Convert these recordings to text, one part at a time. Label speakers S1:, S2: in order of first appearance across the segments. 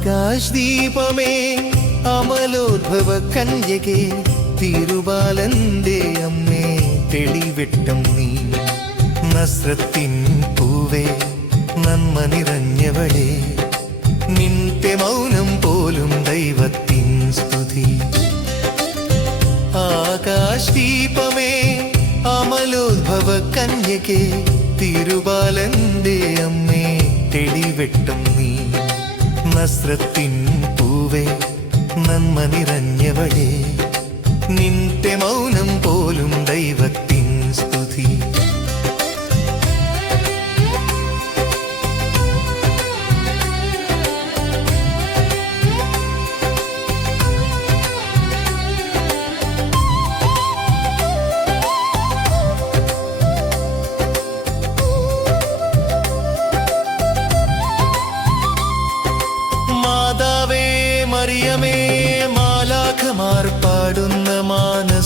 S1: ആകാശദീപമേ അമലോദ്ഭവ കന്യകെ തിരുബാലന്റെ അമ്മേ തെളിവെട്ടം നീ. നസ്രത്തിൻ പൂവേ നന്മ നിറഞ്ഞവളെ നിന്റെ മൗനം പോലും ദൈവത്തിൻ സ്തുതി. ആകാശദീപമേ അമലോദ്ഭവ കന്യകെ തിരുബാലന്റെ അമ്മേ തെളിവെട്ടം നീ. നസ്രത്തിൻ പൂവേ നന്മ നിറഞ്ഞവളേ. നിന്റെ മൗനം പോലും ദൈവത്തിൻ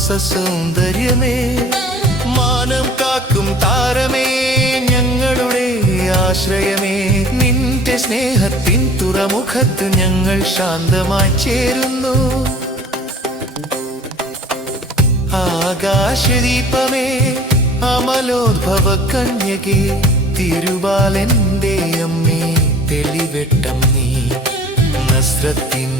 S1: സൗന്ദര്യമേ മാനം കാക്കും താരമേ ഞങ്ങളുടെ ആശ്രയമേ. നിന്റെ സ്നേഹത്തിൻ തുറമുഖത്ത് ഞങ്ങൾ ശാന്തമായി ചേരുന്നു. ആകാശദീപമേ അമലോദ്ഭവ കന്യകെ തിരുബാലന്റെ അമ്മേ തെളിവെട്ടം നീ നസ്രത്തിൻ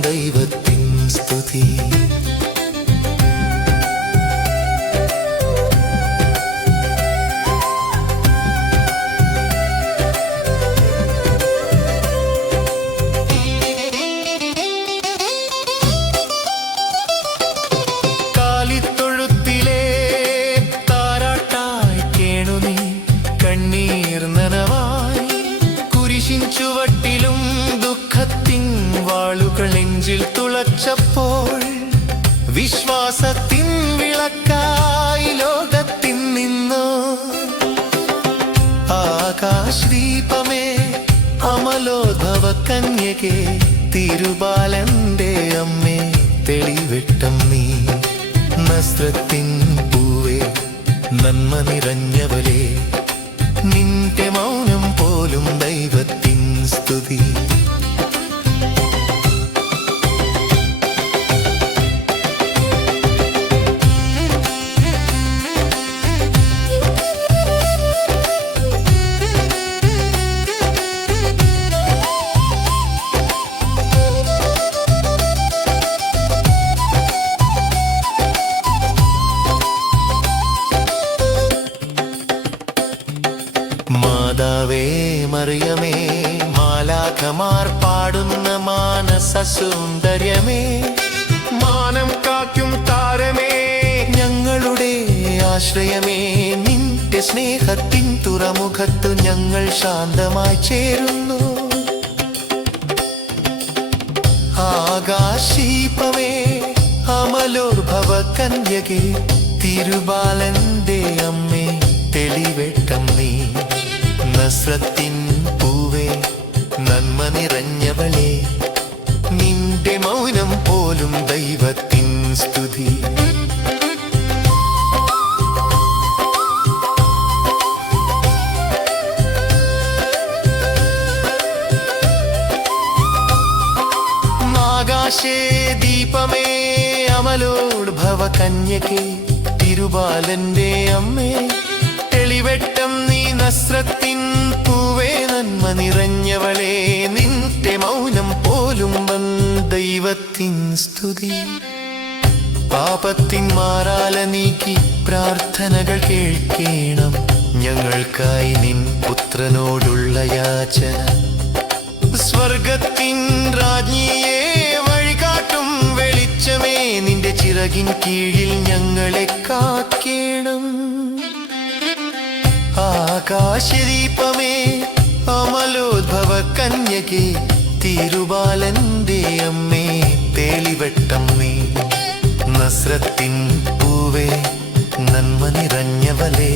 S1: ദൈവത്തിൻ സ്തുതി. വാളുകൾ നെഞ്ചിൽ തുളച്ചപ്പോൾ വിശ്വാസത്തിൻ വിളക്കായി ലോകത്തിൻ നിന്നു. ആകാശദീപമേ അമലോധവ കന്യകെ തിരുബാലന്റെ അമ്മേ തെളിവെട്ടം നീ. നസ്രത്തിൻ പൂവേ നന്മ നിറഞ്ഞവരെ നിന്റെ മൗനം പോലും ദൈവത്തിൻ സ്തുതി. മാനസ സുന്ദര്യമേ മാനം കാക്കും താരമേ ഞങ്ങളുടെ ആശ്രയമേ. നിന്റെ സ്നേഹത്തിൻ തുറമുഖത്തു ഞങ്ങൾ ശാന്തമായി ചേരുന്നു. ആകാശീപമേ അമലോർഭവ കന്യകെ തിരുബാലന്റെ അമ്മേ തെളിവെട്ടം നീ. നസ്രത്തിൻ പൂവേ നന്മ നിറഞ്ഞവളെ സ്തുതി ആകാശേ ദീപമേ അമലോട് ഭവ കന്യകെ തിരുബാലന്റെ അമ്മേ. തെളിവെട്ടം നീ നസ്രത്തിൻ പൂവേ നന്മ നിറഞ്ഞവളെ. നിന്റെ മൗനം പോലും വൻ ദൈവത്തിൻ സ്തുതി. പാപത്തിൻ മാറാല നീക്കി പ്രാർത്ഥനകൾ കേൾക്കേണം. ഞങ്ങൾക്കായി നിൻ പുത്രനോടുള്ള യാചന. സ്വർഗത്തിൻ രാജ്ഞിയെ വഴികാട്ടും വെളിച്ചമേ നിന്റെ ചിറകിൻ കീഴിൽ ഞങ്ങളെ കാക്കേണം. ആകാശദീപമേ അമലോദ്ഭവ കന്യകെ തിരുബാലന്റെ അമ്മേ തേളിവെട്ടം നസ്രത്തിൻ പൂവേ നന്മ നിറഞ്ഞവളെ.